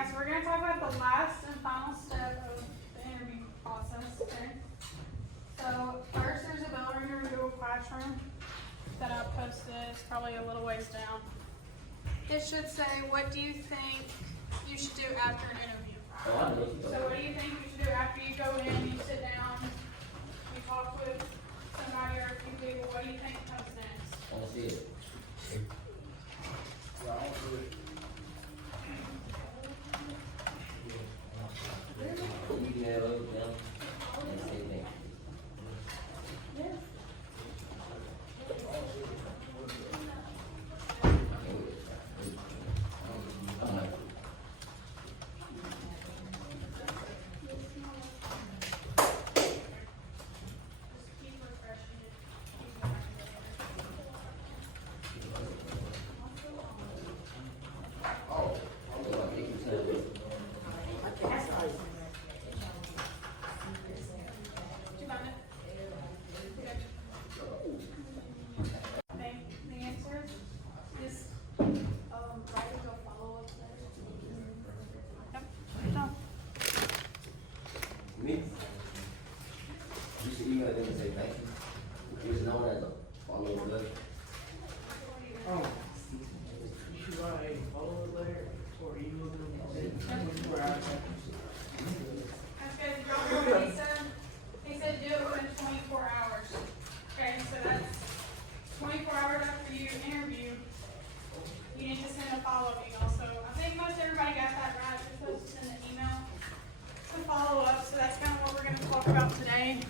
Alright, so we're going to talk about the last and final step of the interview process, okay? So, first there's a bell ringer in Google Classroom that I've posted. It's probably a little ways down. It should say, what do you think you should do after an interview? So what do you think you should do after you go in, you sit down, you talk with somebody or a few people, what do you think comes next? I want to see it. Email them and say thank you. Me? You should email them and say thank you. It's known as a follow-up letter. Oh, you should write a follow-up letter or email them within 24 hours. That's good. You don't know what he said? He said do it within 24 hours. Okay, so that's 24 hours after you interview. You need to send a follow-up email. So I think most everybody got that right. You're supposed to send an email to follow up. So that's kind of what we're going to talk about today,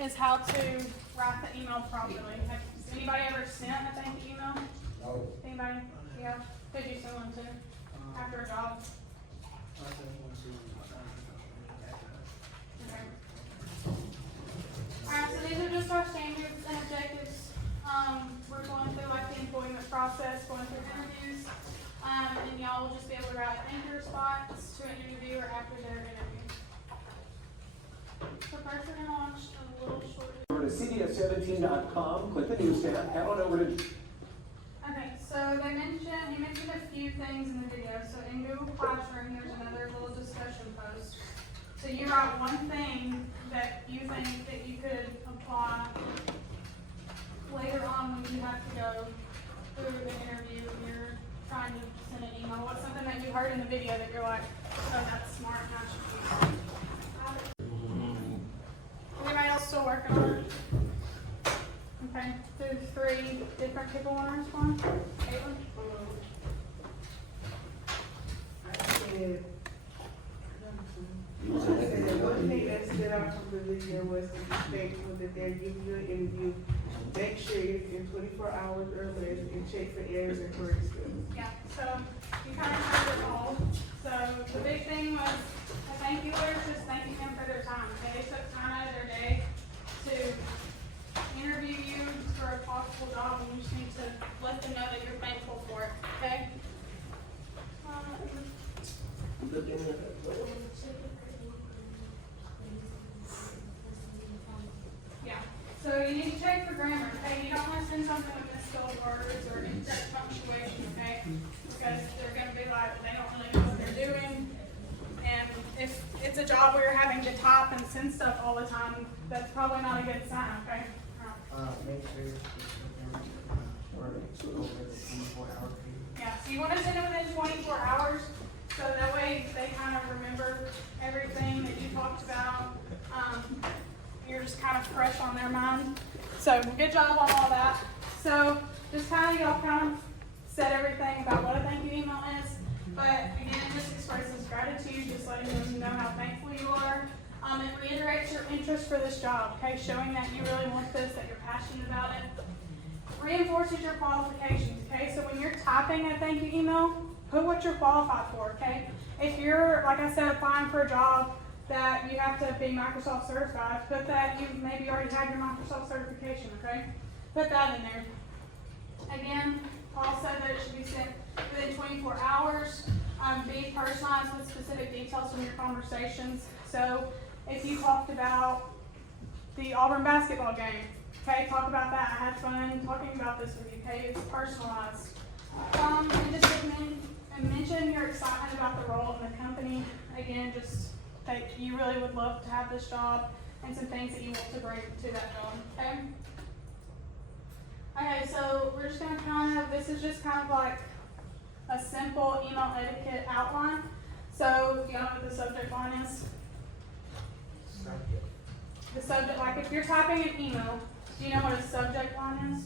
is how to write the email properly. Has anybody ever sent a thank you email? No. Anybody? Yeah. Could you send one too? After a job? Okay. Alright, so these are just our standards and objectives. We're going through like the employment process, going through interviews, and y'all will just be able to write thank you response to an interviewer after their interview. So first we're going to launch a little short. Over to cds17.com, click the news tab, head on over to. Okay, so he mentioned a few things in the video. So in Google Classroom, there's another little discussion post. So you write one thing that you think that you could apply later on when you have to go through an interview and you're trying to send an email. What's something that you heard in the video that you're like, oh, that's smart, and I should use it? Anybody else still working on it? Okay, do 3 different people want to respond? Caitlin? I said one thing that stood out from the video was the respectful that they're giving you an interview. Make sure it's in 24 hours or less and check for errors and corrections. Yeah, so you kind of covered it all. So the big thing was a thank you letter, just thanking them for their time. Okay, they took time out of their day to interview you for a possible job, and you just need to let them know that you're thankful for it. Okay. Yeah. So you need to check for grammar. Okay, you don't want to send something with misspelled words or incorrect punctuation. Okay, because they're going to be like they don't really know what they're doing. And if it's a job where you're having to type and send stuff all the time, that's probably not a good sign. Okay. Make sure it's over the 24-hour period. Yeah, so you want to send it within 24 hours, so that way they kind of remember everything that you talked about. You're just kind of fresh on their mind. So good job on all that. So just kind of, y'all kind of said everything about what a thank you email is, but again, it just expresses gratitude, just letting them know how thankful you are. It reiterates your interest for this job, okay, showing that you really want this, that you're passionate about it. Reinforces your qualifications, okay? So when you're typing a thank you email, put what you're qualified for, okay? If you're, like I said, applying for a job that you have to be Microsoft certified, put that, you maybe already have your Microsoft certification, okay? Put that in there. Again, Paul said that it should be sent within 24 hours. Be personalized with specific details from your conversations. So if you talked about the Auburn basketball game, okay, talk about that. I had fun talking about this with you, okay? It's personalized. And just mention your excitement about the role in the company. Again, just that you really would love to have this job and some things that you want to bring to that job, okay? Okay, so we're just gonna this is just kind of like a simple email etiquette outline. So, do y'all know what the subject line is? The subject, like if you're typing an email, do you know what a subject line is?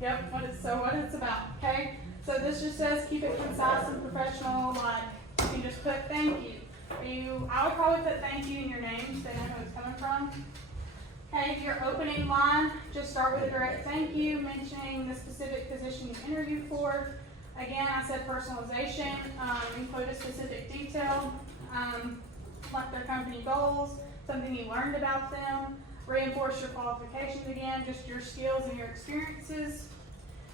Yep, what it's about, okay? So this just says keep it concise and professional, like you can just put thank you. I would probably put thank you in your name so they know who it's coming from. Okay, your opening line, just start with a direct thank you, mentioning the specific position you interviewed for. Again, I said personalization, include a specific detail, like their company goals, something you learned about them. Reinforce your qualifications again, just your skills and your experiences.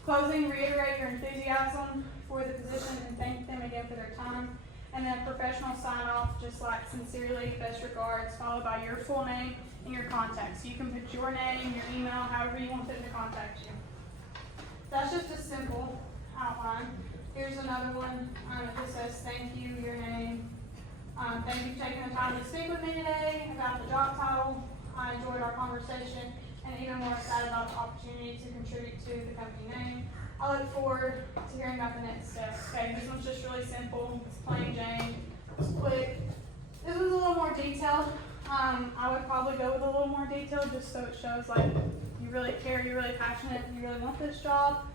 Closing, reiterate your enthusiasm for the position and thank them again for their time. And then professional sign off, just like sincerely, best regards, followed by your full name and your contact. So you can put your name, your email, however you want them to contact you. That's just a simple outline. Here's another one. It just says thank you, your name. Thank you for taking the time to speak with me today about the job title. I enjoyed our conversation and even more excited about the opportunity to contribute to the company name. I look forward to hearing about the next steps. Okay, this one's just really simple. It's plain Jane. It's quick. This was a little more detailed. I would probably go with a little more detail just so it shows like you really care, you're really passionate, and you really want this job.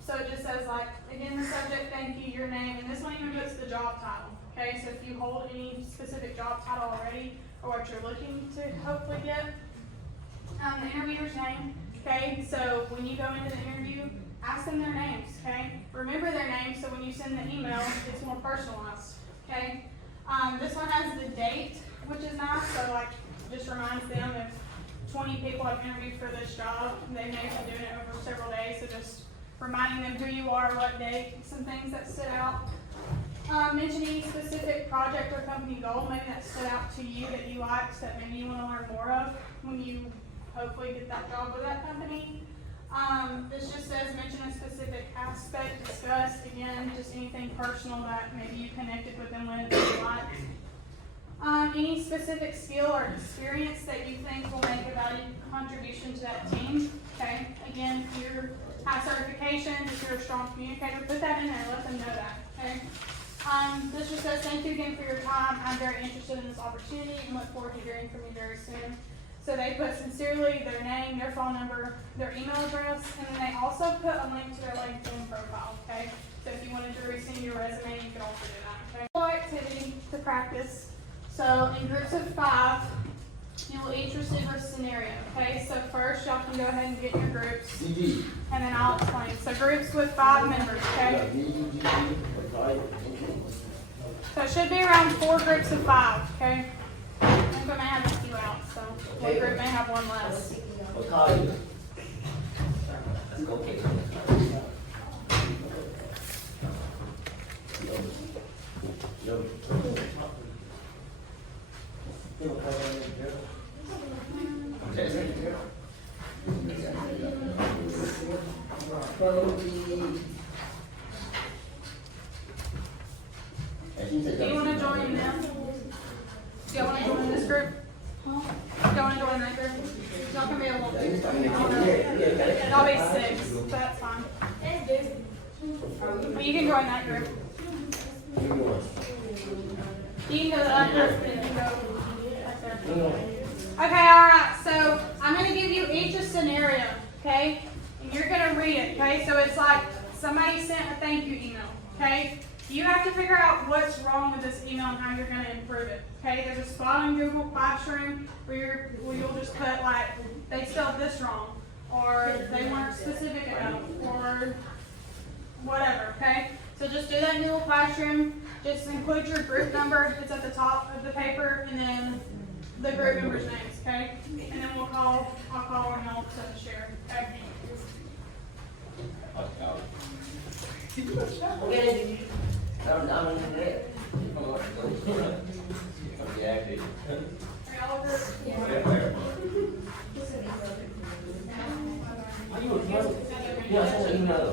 So it just says like, again, the subject, thank you, your name, and this one even puts the job title. Okay, so if you hold any specific job title already or what you're looking to hopefully get, the interviewer's name. Okay, so when you go into the interview, ask them their names. Okay, remember their names so when you send the email, it's more personalized. Okay, this one has the date, which is nice. So like, just reminds them if 20 people have interviewed for this job, they may have been doing it over several days. So just reminding them who you are, what date, some things that stood out. Mention any specific project or company goal, maybe that stood out to you that you liked, that maybe you want to learn more of when you hopefully get that job with that company. This just says mention a specific aspect discussed. Again, just anything personal that maybe you connected with them with that you liked. Any specific skill or experience that you think will make a valuable contribution to that team. Okay, again, if you have certifications, if you're a strong communicator, put that in there, let them know that. Okay. This just says thank you again for your time. I'm very interested in this opportunity and look forward to hearing from you very soon. So they put sincerely their name, their phone number, their email address, and then they also put a link to their LinkedIn profile. Okay. So if you wanted to resend your resume, you could also do that. Okay. Full activity to practice. So in groups of 5, you will each receive a scenario. Okay. So first, y'all can go ahead and get your groups, and then I'll explain. So groups with 5 members. Okay. So it should be around 4 groups of 5, okay? I think we may have a few out, so one group may have one less. What college is it? Let's go pick it. Do you want to join them? Do y'all want to join this group? Do y'all want to join that group? Y'all can be a little bit. Y'all be 6, so that's fine. But you can join that group. You can go to the other group and you can go right there. Okay, alright, so I'm going to give you each a scenario, okay? And you're going to read it, okay? So it's like somebody sent a thank you email, okay? You have to figure out what's wrong with this email and how you're going to improve it. Okay, there's a spot on Google Classroom where you'll just put like, they spelled this wrong, or they weren't specific enough, or whatever, okay? So just do that in Google Classroom. Just include your group number. It's at the top of the paper, and then the group members' names, okay? And then I'll call on y'all to share. Okay. I'm in there. Okay. Are y'all over? Yeah, send an email.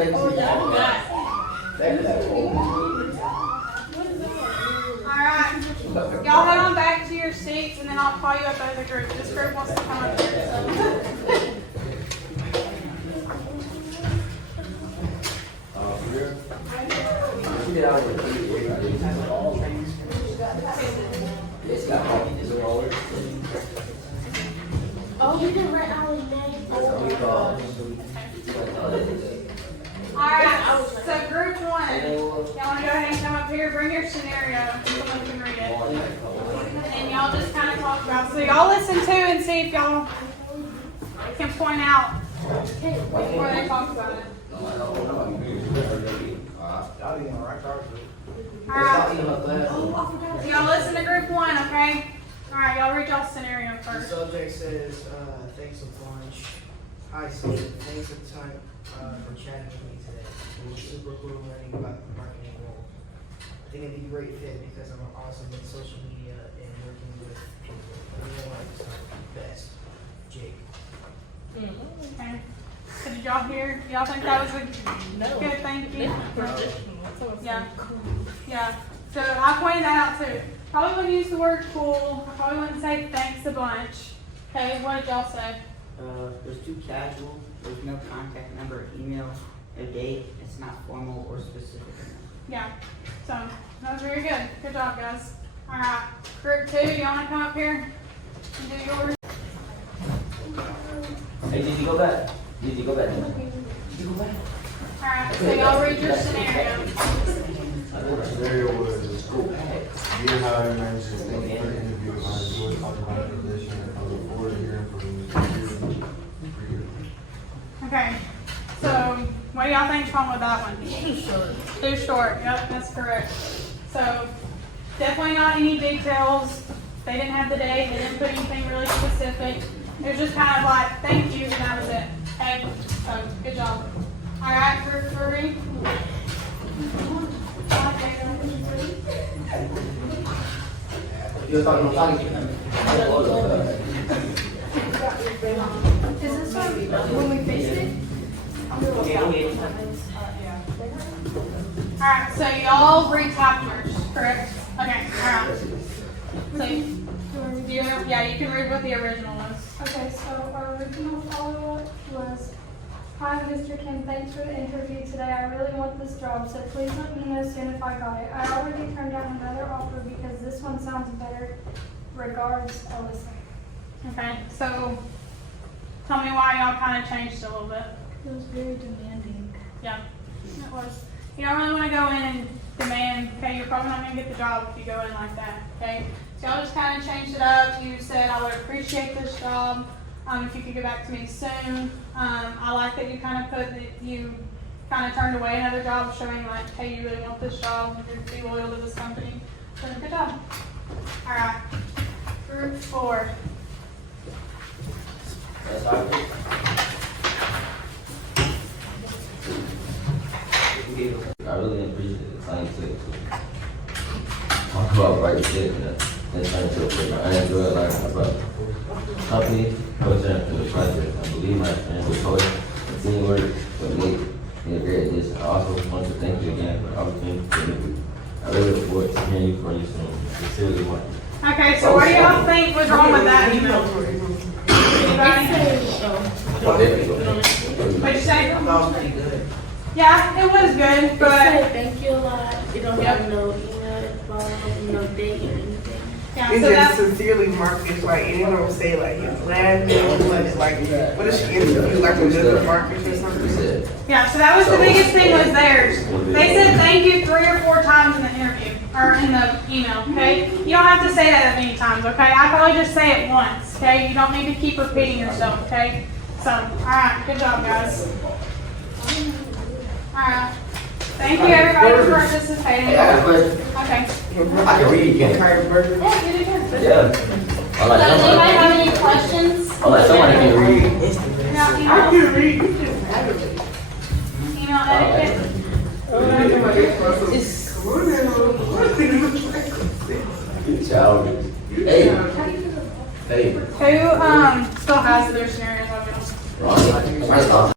thank you. Thank you. Alright, y'all head on back to your seats and then I'll call you up as a group. This group wants to come up here, so. Oh, you can rent our name. Alright, so group one, y'all wanna go ahead and come up here, bring your scenario, someone can read it. And y'all just kinda talk about, so y'all listen to and see if y'all can point out before they talk about it. Alright, y'all listen to group one, okay? Alright, y'all read y'all's scenario The first. subject says, thanks a bunch. Hi, Steve. Thanks a ton for chatting with me today. It was super cool learning about the marketing role. I think it'd be a great fit because I'm awesome with social media and working with people. Everyone is best. Jake. Okay. So did y'all hear, y'all think that was a good thank you? Yeah. Yeah. So I pointed that out too. Probably wouldn't use the word cool. I probably wouldn't say thanks a bunch. Okay, what did y'all say? There's too casual, there's no contact number, email, no date, it's not formal or specific enough. Yeah. So that was very good. Good job, guys. Alright. Group two, do y'all wanna come up here and do yours? Hey, did you go back? Did you go back? Did you go back? Alright, so y'all read your scenario. The scenario was dear hiring manager, thank you for the interview. I enjoyed talking about the position. I look forward to hearing from you. Okay. So what do y'all think's wrong with that one? Too short. Yep, that's correct. So definitely not any details. They didn't have the date. They didn't put anything really specific. It was just kind of like, thank you, and that was it. Okay? So good job. All right, group three. You were talking about Is this one when we fixed it? Alright, so y'all read chapters, correct? Okay, alright. So, yeah, you can read what the original was. Okay, so our original follow-up was, hi, Mr. Kim, thanks for the interview today. I really want this job, so please let me know soon if I got it. I already turned down another offer because this one sounds better. Regards, Alyssa. Okay, so tell me why y'all kind of changed a little bit. It was very demanding. Yeah, it was. You don't really want to go in and demand, okay, you're probably not going to get the job if you go in like that, okay? So y'all just kind of changed it up. You said, I would appreciate this job if you could get back to me soon. I like that you kind of put that you kind of turned away another job showing like, hey, you really want this job, you're be loyal to this company. So good job. All right, group four. That's all right. I really appreciate the time to talk about right shit and trying to I enjoy learning about the company, culture, and the project. I believe my friends with coach and teamwork would make me a great addition. I also want to thank you again for the opportunity to interview. I really look forward to hearing you from you soon. Sincerely, Martin. Okay, so what do y'all think was wrong with that email? Anybody? What'd you say? I thought it was pretty good. Yeah, it was good, It but said thank you a lot. It don't Yep. have no email, no date or anything. yeah, It's so just that's, sincerely marketed, like, and it don't say like his last name, but like, what if she interviewed like a different market or something? yeah, so that was the biggest thing was theirs. They said thank you 3 or 4 times in the interview, or in the email, okay? You don't have to say that many times, okay? I probably just say it once, okay? You don't need to keep repeating yourself, okay? So, alright, good job, guys. Alright. Thank you, everybody, for participating. Hey, I got a question. Okay. I can read again. Yeah, you did good. Yeah. I like Does anybody someone. have any questions? I like someone that can read. Yeah, I email, can read, you just have it. email etiquette. Childish. Hey. Hey. Who, still has their scenarios, I guess? Ronnie.